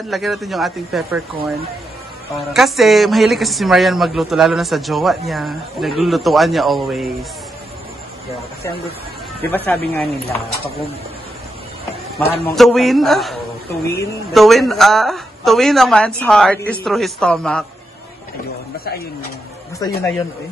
Ayan, lagyan natin yung ating peppercorn. Kasi, mahilig kasi si Marian magluto, lalo na sa jowa niya. Naglulutuan niya always. Yeah, kasi ang di ba sabi nga nila, pag mahal mong to win a man's heart is through his stomach. Ayun, basta ayun yun. Basta yun na yun, eh.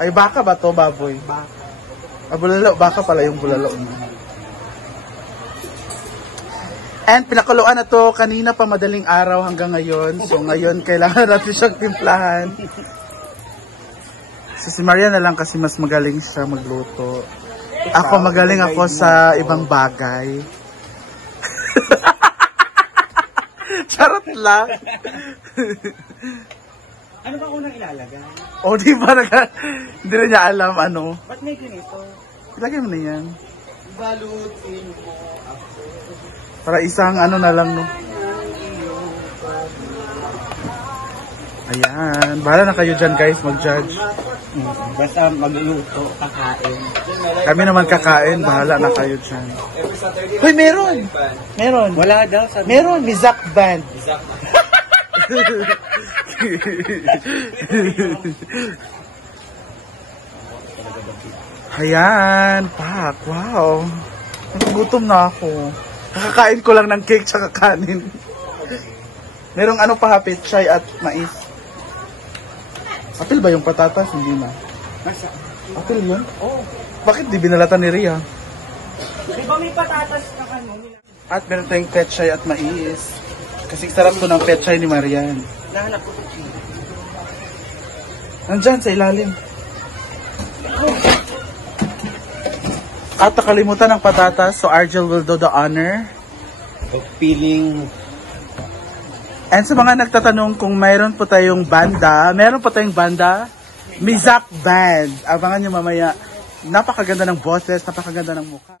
Ay, baka ba to, baboy? Baka. Ah, bulalo. Baka pala yung bulalo. And pinakuluan na to kanina pa madaling araw hanggang ngayon. So ngayon kailangan natin siyang timplahan. So si Maria na lang kasi mas magaling siya magluto. Ako magaling ako sa ibang bagay. Charot lang. Ano ba unang ilalagay? O di ba hindi na niya alam ano. Ba't may ganito? Ilagay mo na yan. Balutin mo. Para isang ano na lang, no? Ayan. Bahala na kayo dyan, guys, mag-judge. Basta magluto, kakain. Kami naman kakain. Bahala na kayo dyan. Hoy, meron! Meron. Wala daw. Meron. Mizak band. Ayan. Pak. Wow. Nagutom na ako. Nakakain ko lang ng cake tsaka kanin. Merong ano pa hapit, chai at mais. Apil ba yung patatas? Hindi na. Apil yun? Oo. Bakit di binalatan ni Ria? Di ba may patatas na ano? At meron tayong pechay at mais. Kasi sarap to ng pechay ni Marian. Nahanap ko ito. Nandyan sa ilalim. At nakalimutan ng patatas, so Argel will do the honor. Feeling. And sa mga nagtatanong kung mayroon po tayong banda, meron po tayong banda, Mizak Band. Abangan nyo mamaya. Napakaganda ng boses, napakaganda ng mukha.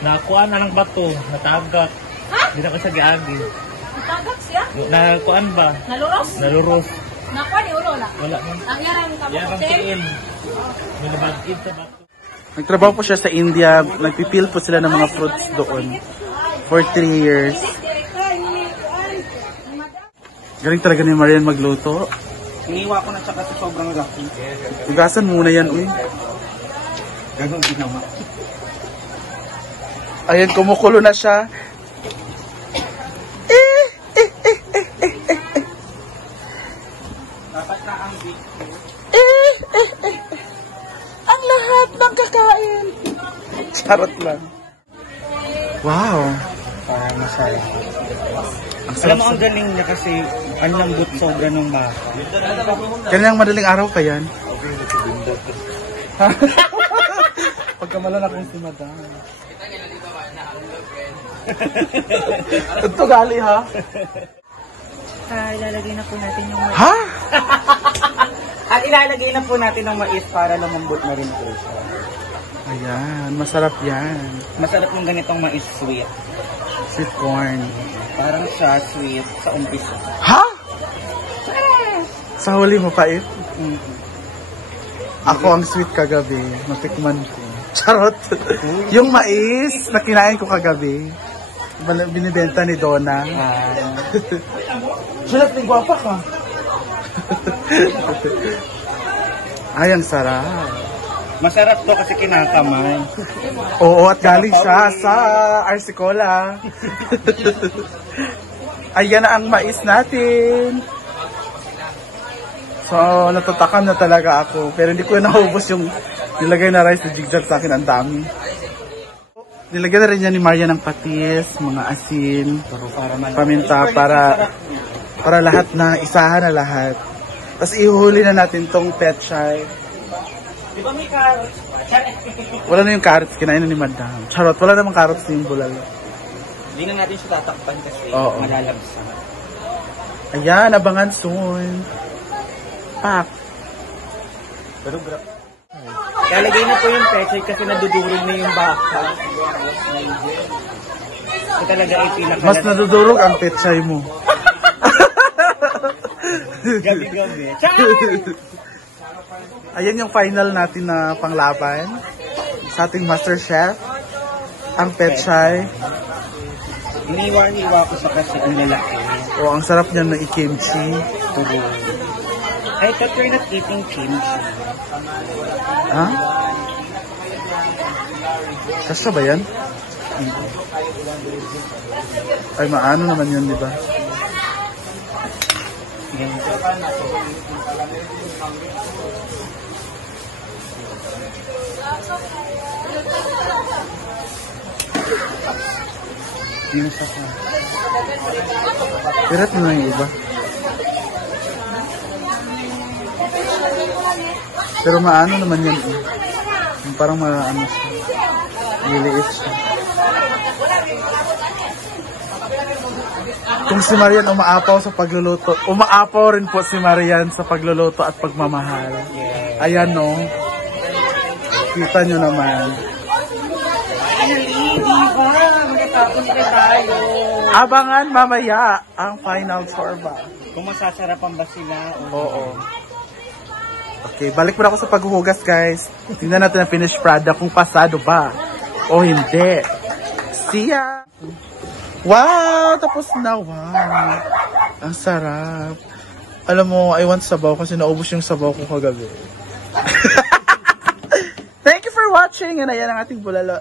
Nakuan na ng bato, natagak. Hindi na kasi giagi. Natagak siya? Nakuan ba? Naluros? Naluros. Nakuha ni ulo na? Wala man. Ang yarang Yarang kamutin? tiin. May nabagid sa bato. Nagtrabaho po siya sa India, nagpipil po sila ng mga fruits doon for 3 years. Galing talaga ni Marian magluto. Iniwa ko na siya kasi sobrang laki. Ugasan muna yan, uy. Ganun ginawa. Ayan, kumukulo na siya. Dapat na ang big. Ang lahat ng kakain. Charot lang. Wow. Parang masaya. Ang Alam mo, sarap. ang galing niya kasi ang lambot sobra ng baka. Kailangang madaling araw pa yan. Pagkamalan akong si Madam. Ito gali ha? Ilalagay na po natin yung Ha? At ilalagay na po natin ng mais para lumambot na rin po siya. Ayan, masarap yan. Masarap yung ganitong mais sweet. Sweet corn. Parang siya sweet sa umpisa. Ha? Sa huli mo pait? Ako ang sweet kagabi. Natikman ko. Charot. Yung mais na kinain ko kagabi. Binibenta ni Donna. Sulat, may gwapa ka. Ay, ang sarap. Masarap to kasi kinakamay. Oo, at galing siya sa Arsicola. Ayan na ang mais natin. So, natutakan na talaga ako. Pero hindi ko naubos yung nilagay na rice na jigjag sa akin. Ang dami. Nilagyan na rin niya ni Maria ng patis, mga asin, paminta para lahat na isahan na lahat. Tapos ihuli na natin tong pechay. Di ba may carrots? Wala na yung carrots, kinain na ni Madam. Charot, wala namang carrots yung bulalo. Hindi na natin siya tatakpan kasi Oo. malalabsa. Ayan, abangan soon. Pak. Pero lalagay na po yung pechay kasi nadudurog na yung baka. So talaga ay pinaka... Mas nadudurog ang pechay mo. Gabi-gabi. Ayan yung final natin na panglaban sa ating Master Chef. Ang pechay. Iniwa-iwa ko sa kasi ang lalaki. Oh, ang sarap niyan ng kimchi. I thought we're not eating kimchi. Ha? Kasya ba yan? Ay, maano naman yun, di ba? Yan. Yun sa ka. Pirat mo na yung iba. Pero maano naman yun. Yung parang maano siya. Liliit siya. Kung si Marian umaapaw sa pagluluto, umaapaw rin po si Marian sa pagluluto at pagmamahal. Ayan no. Kita nyo naman. Magkatapos na tayo. Abangan mamaya ang final sorba. Kung masasarapan ba sila? Oo. Okay, balik muna ako sa paghuhugas guys. Tingnan natin ang finished product kung pasado ba o hindi. See ya! Wow! Tapos na, wow! Ang sarap. Alam mo, I want sabaw kasi naubos yung sabaw ko kagabi. Thank you for watching and ayan ang ating bulalo.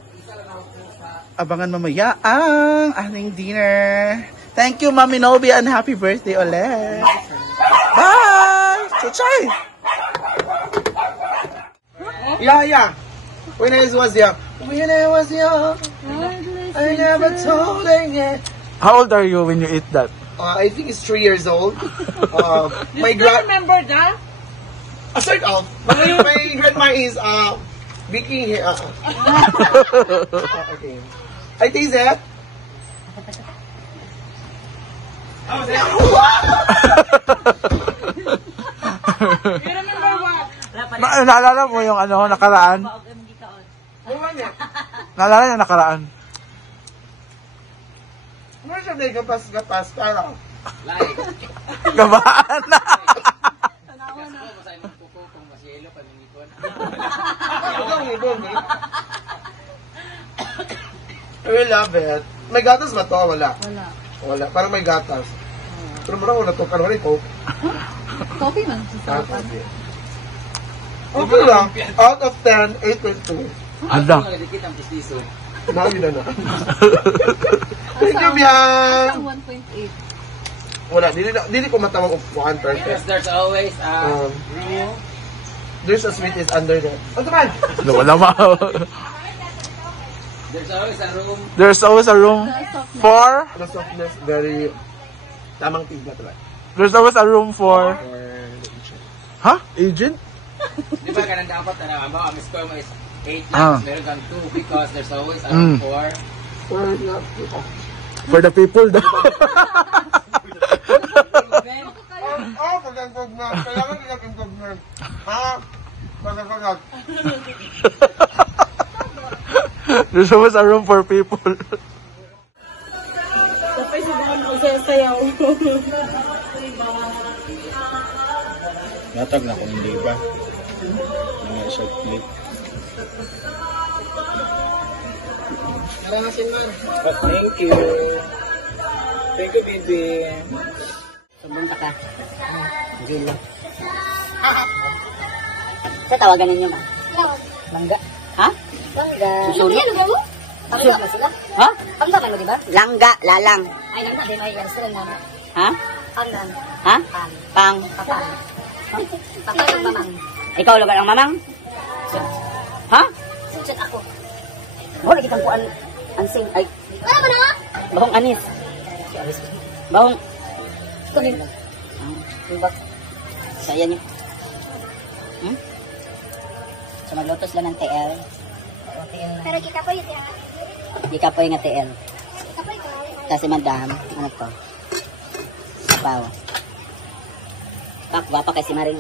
Abangan mamaya ang ating dinner. Thank you, Mami Nobi, and happy birthday ulit. Bye! Chuchay! Yeah. When I was young, I never told her yet. How old are you when you eat that? I think it's 3 years old. My Remember that? sort of. My grandma is baking here. Okay. I taste it. You remember what? Naalala mo yung ano, nakaraan? Naalala yung nakaraan? Ano siya na gapas para? Gabaan na! I will love it. May gatas ba to? Wala. Parang may gatas. Pero marang wala to. Pero wala yung Coke. Coffee man. Okay lang. Out of 10, 8.2. Ada. Nagi na. Thank you, Bian! 1.8. Wala. Dili ko matawag of 1 perfect. There's always There's a sweet is under there. Ano man? Wala ma. there's always a room. There's always a room for... The softness, very... Tamang tigla talaga. There's always a room for... Ha? Agent? Di ba ganun dapat na ang score mo is 8 Ah. lang, meron kang 2 because there's always a room for... For the people daw. Pagkagog na. Kailangan pagkagog na. Ha? Pagkagog. There's always a room for people. Tapos si Bang sayaw. Natag na kung hindi ba? Mga short clip. Naranasin man. Thank you. Thank you, baby. Sumbong ka. Gilo. Sa tawagan ninyo ba? Langga. Ha? Langga. Susunod? Langga ba sila? Ha? Langga ba, di ba? Langga, lalang. Ay, langga, di may restaurant naman. Ha? Panggan. Ha? Pang. Papang. Papang ang mamang. Ikaw lugar ang mamang? Ha? Sunsut ako. Wala kitang kuan ansing. Ay. Wala ba na? Bahong anis. Bahong. Kunin. Tubak. Saya niyo. So magluto sila ng TL. Pero kita po yun, ya. Di ka po yung TL. Kita po ito. Kasi madam, ano to? Sabaw. Pak, bapa kay si Maring.